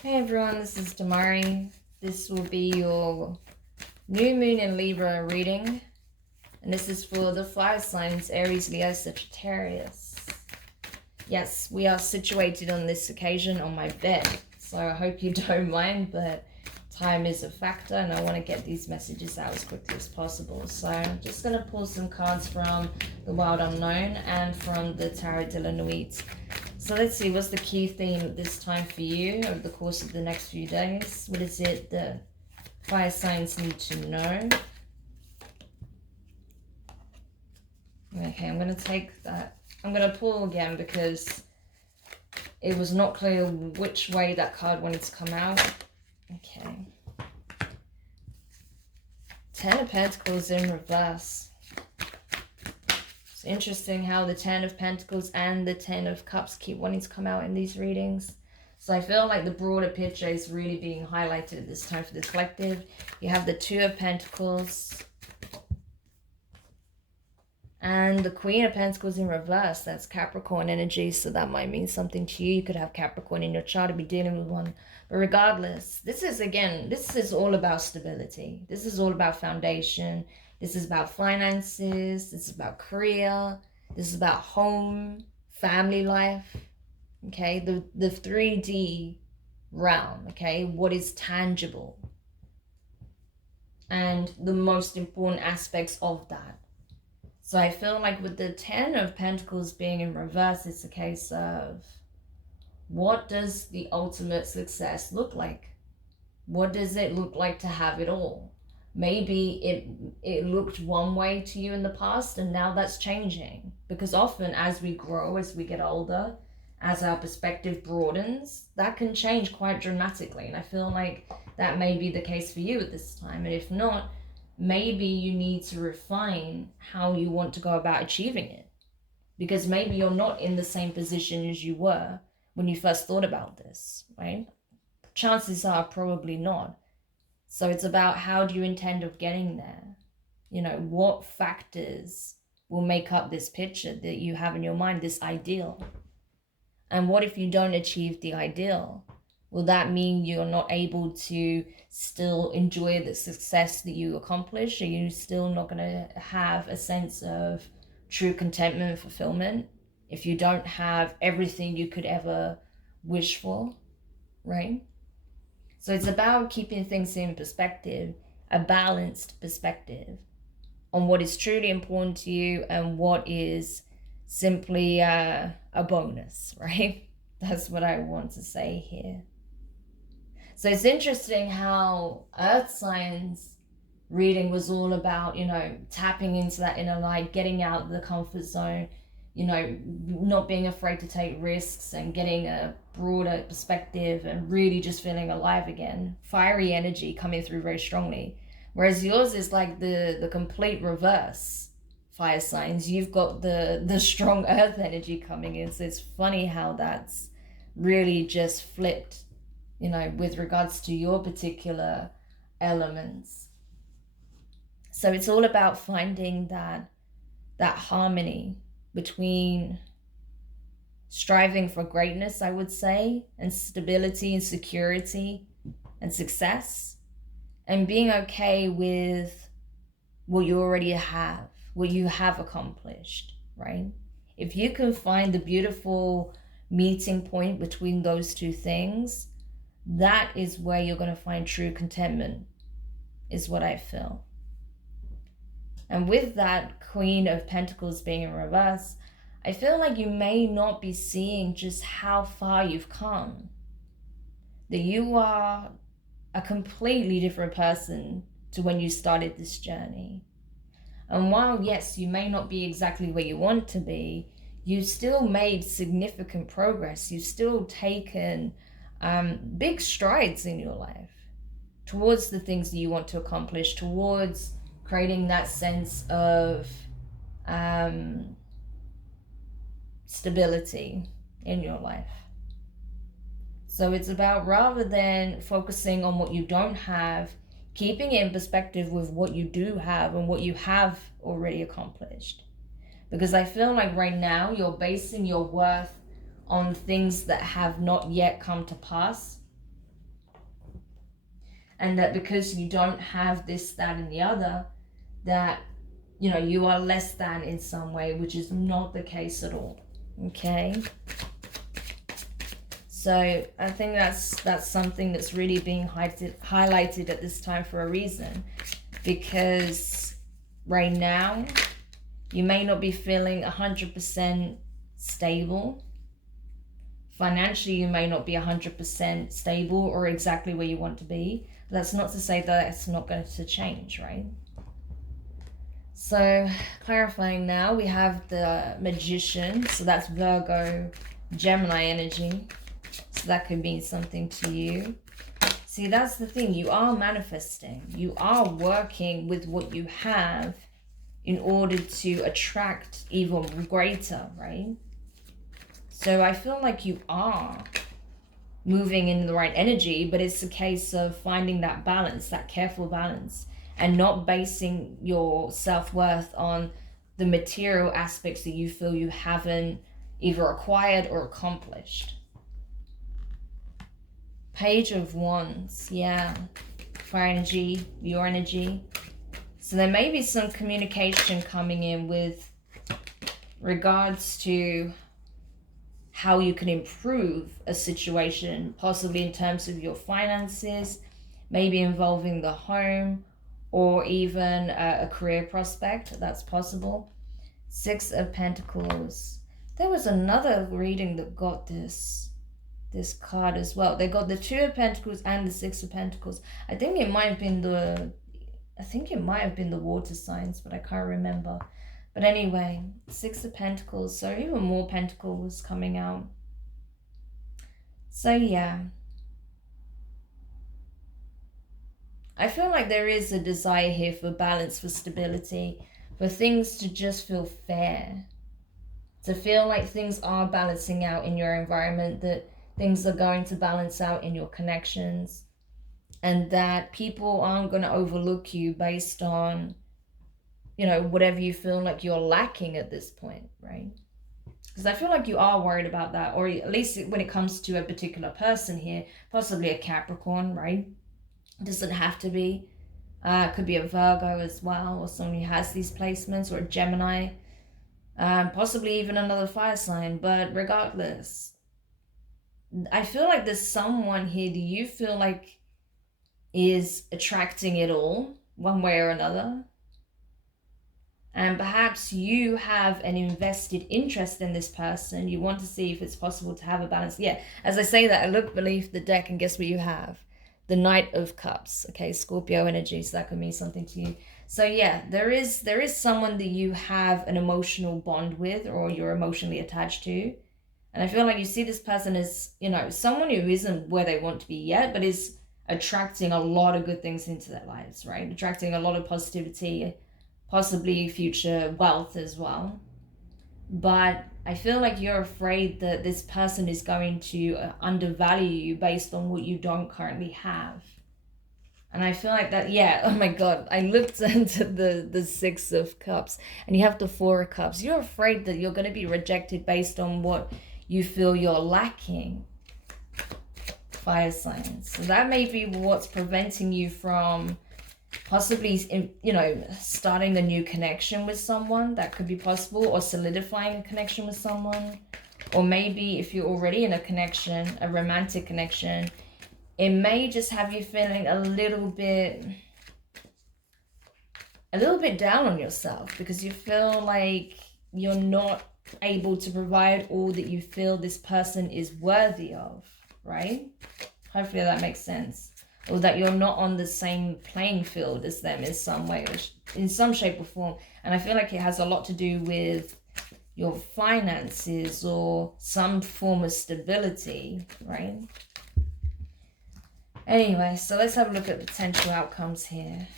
Hey everyone, this is Damari. This will be your new moon in Libra reading. And this is for the fire signs Aries, Leo, Sagittarius. Yes, we are situated on this occasion on my bed. So I hope you don't mind, but time is a factor and I want to get these messages out as quickly as possible. So I'm just going to pull some cards from the Wild Unknown and from the Tarot de la Nuit. So let's see, what's the key theme this time for you over the course of the next few days? What is it the fire signs need to know? Okay, I'm going to take that. I'm going to pull again because it was not clear which way that card wanted to come out. Okay. Ten of Pentacles in reverse. It's interesting how the Ten of Pentacles and the Ten of Cups keep wanting to come out in these readings. So I feel like the broader picture is really being highlighted at this time for the collective. You have the Two of Pentacles and the Queen of Pentacles in reverse. That's Capricorn energy, so that might mean something to you. You could have Capricorn in your chart to be dealing with one. But regardless, this is all about stability. This is all about foundation. This is about finances. This is about career. This is about home, family life. Okay, the 3D realm. Okay, what is tangible. And the most important aspects of that. So I feel like with the Ten of Pentacles being in reverse, it's a case of what does the ultimate success look like? What does it look like to have it all? Maybe it looked one way to you in the past and now that's changing. Because often as we grow, as we get older, as our perspective broadens, that can change quite dramatically. And I feel like that may be the case for you at this time. And if not, maybe you need to refine how you want to go about achieving it. Because maybe you're not in the same position as you were when you first thought about this, right? Chances are probably not. So it's about how do you intend of getting there? You know, what factors will make up this picture that you have in your mind, this ideal? And what if you don't achieve the ideal? Will that mean you're not able to still enjoy the success that you accomplish? Are you still not going to have a sense of true contentment and fulfillment if you don't have everything you could ever wish for, right? So it's about keeping things in perspective, a balanced perspective on what is truly important to you and what is simply a bonus, right? That's what I want to say here. So it's interesting how Earth Signs reading was all about, you know, tapping into that inner light, getting out of the comfort zone, you know, not being afraid to take risks and getting a broader perspective and really just feeling alive again. Fiery energy coming through very strongly. Whereas yours is like the complete reverse. Fire signs, you've got the strong earth energy coming in. So it's funny how that's really just flipped, you know, with regards to your particular elements. So it's all about finding that harmony between striving for greatness, I would say, and stability and security and success, and being okay with what you already have, what you have accomplished, right? If you can find the beautiful meeting point between those two things, that is where you're going to find true contentment, is what I feel. And with that Queen of Pentacles being in reverse, I feel like you may not be seeing just how far you've come. That you are a completely different person to when you started this journey. And while, yes, you may not be exactly where you want to be, you've still made significant progress. You've still taken big strides in your life towards the things that you want to accomplish, towards creating that sense of stability in your life. So it's about, rather than focusing on what you don't have, keeping it in perspective with what you do have and what you have already accomplished. Because I feel like right now you're basing your worth on things that have not yet come to pass. and that because you don't have this, that, and the other, that, you know, you are less than in some way, which is not the case at all. Okay. So I think that's something that's really being highlighted at this time for a reason, because right now you may not be feeling 100% stable. Financially, you may not be 100% stable or exactly where you want to be. But that's not to say that it's not going to change, right? So clarifying now, we have the Magician. So that's Virgo, Gemini energy. So that could mean something to you. See, that's the thing. You are manifesting. You are working with what you have in order to attract even greater, right? So I feel like you are moving in the right energy, but it's a case of finding that balance, that careful balance, and not basing your self-worth on the material aspects that you feel you haven't either acquired or accomplished. Page of Wands, yeah. Fire energy, your energy. So there may be some communication coming in with regards to how you can improve a situation, possibly in terms of your finances, maybe involving the home, or even a career prospect. That's possible. Six of Pentacles. There was another reading that got this card as well. They got the Two of Pentacles and the Six of Pentacles. I think it might have been the water signs, but I can't remember. But anyway, Six of Pentacles. So even more pentacles coming out. So yeah, I feel like there is a desire here for balance, for stability, for things to just feel fair, to feel like things are balancing out in your environment, that things are going to balance out in your connections, and that people aren't going to overlook you based on, you know, whatever you feel like you're lacking at this point, right? Because I feel like you are worried about that, or at least when it comes to a particular person here, possibly a Capricorn, right? It doesn't have to be. It could be a Virgo as well, or someone who has these placements, or a Gemini, possibly even another fire sign. But regardless, I feel like there's someone here that you feel like is attracting it all, one way or another. And perhaps you have an invested interest in this person. You want to see if it's possible to have a balance. Yeah, as I say that, I look beneath the deck and guess what you have? The Knight of Cups. Okay, Scorpio energy, so that could mean something to you. So yeah, there is someone that you have an emotional bond with, or you're emotionally attached to. And I feel like you see this person as, you know, someone who isn't where they want to be yet, but is attracting a lot of good things into their lives, right? Attracting a lot of positivity, possibly future wealth as well. But I feel like you're afraid that this person is going to undervalue you based on what you don't currently have. And I feel like that, yeah, oh my God, I looked into the Six of Cups, and you have the Four of Cups. You're afraid that you're going to be rejected based on what you feel you're lacking. Fire signs. So that may be what's preventing you from possibly, you know, starting a new connection with someone. That could be possible, or solidifying a connection with someone. Or maybe if you're already in a connection, a romantic connection, it may just have you feeling a little bit down on yourself, because you feel like you're not able to provide all that you feel this person is worthy of, right? Hopefully that makes sense. Or that you're not on the same playing field as them in some way, or in some shape or form. And I feel like it has a lot to do with your finances or some form of stability, right? Anyway, so let's have a look at potential outcomes here.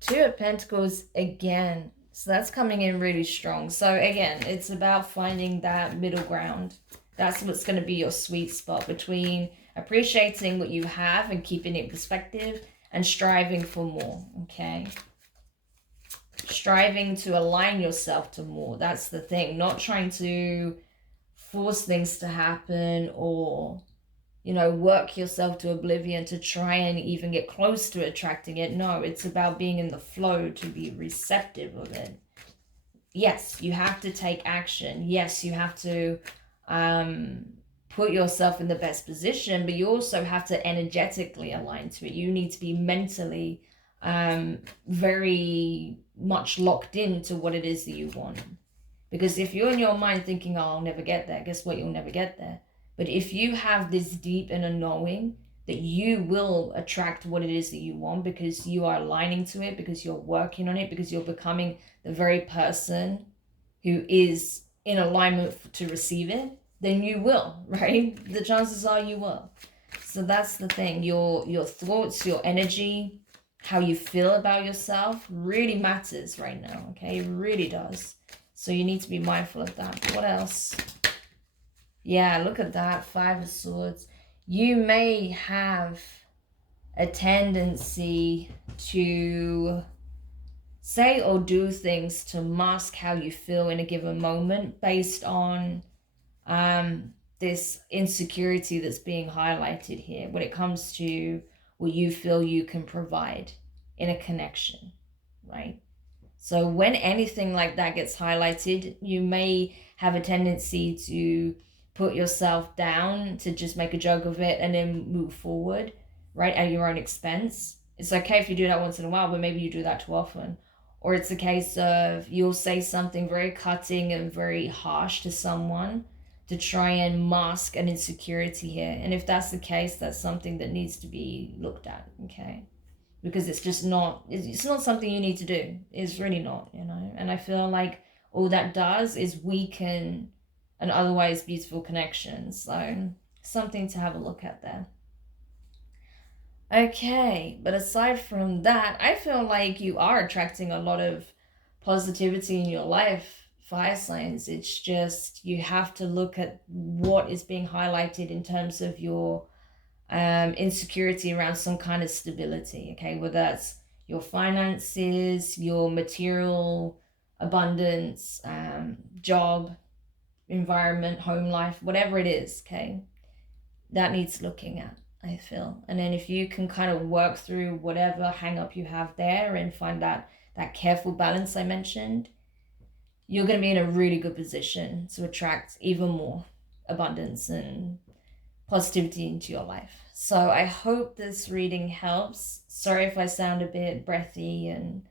Two of Pentacles again. So that's coming in really strong. So again, it's about finding that middle ground. That's what's going to be your sweet spot between appreciating what you have and keeping it in perspective, and striving for more, okay? Striving to align yourself to more. That's the thing. Not trying to force things to happen, or work yourself to oblivion to try and even get close to attracting it. No, it's about being in the flow to be receptive of it. Yes, you have to take action. Yes, you have to put yourself in the best position, but you also have to energetically align to it. You need to be mentally very much locked into what it is that you want. Because if you're in your mind thinking, oh, I'll never get there, guess what? You'll never get there. But if you have this deep inner knowing that you will attract what it is that you want because you are aligning to it, because you're working on it, because you're becoming the very person who is in alignment to receive it, then you will, right? The chances are you will. So that's the thing. Your thoughts, your energy, how you feel about yourself really matters right now, okay? It really does. So you need to be mindful of that. What else? Yeah, look at that. 5 of Swords. You may have a tendency to say or do things to mask how you feel in a given moment based on this insecurity that's being highlighted here when it comes to what you feel you can provide in a connection, right? So when anything like that gets highlighted, you may have a tendency to put yourself down, to just make a joke of it and then move forward, right, at your own expense. It's okay if you do that once in a while, but maybe you do that too often. Or it's a case of you'll say something very cutting and very harsh to someone to try and mask an insecurity here. And if that's the case, that's something that needs to be looked at, okay? Because it's not something you need to do. It's really not, And I feel like all that does is weaken an otherwise beautiful connection. So something to have a look at there. Okay, but aside from that, I feel like you are attracting a lot of positivity in your life, fire signs. It's just you have to look at what is being highlighted in terms of your insecurity around some kind of stability, okay? Whether that's your finances, your material abundance, job, environment, home life, whatever it is, okay? That needs looking at, I feel. And then if you can kind of work through whatever hang up you have there and find that careful balance I mentioned, you're going to be in a really good position to attract even more abundance and positivity into your life. So I hope this reading helps. Sorry if I sound a bit breathy and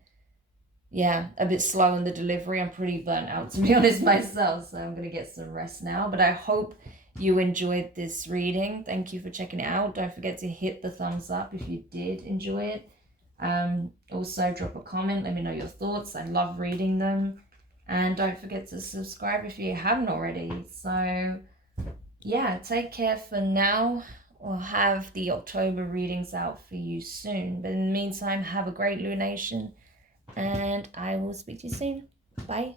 a bit slow in the delivery. I'm pretty burnt out, to be honest, myself, so I'm going to get some rest now. But I hope you enjoyed this reading. Thank you for checking it out. Don't forget to hit the thumbs up if you did enjoy it. Also drop a comment, let me know your thoughts. I love reading them. And don't forget to subscribe if you haven't already. So yeah, take care for now. We'll have the October readings out for you soon. But in the meantime, have a great lunation. And I will speak to you soon. Bye.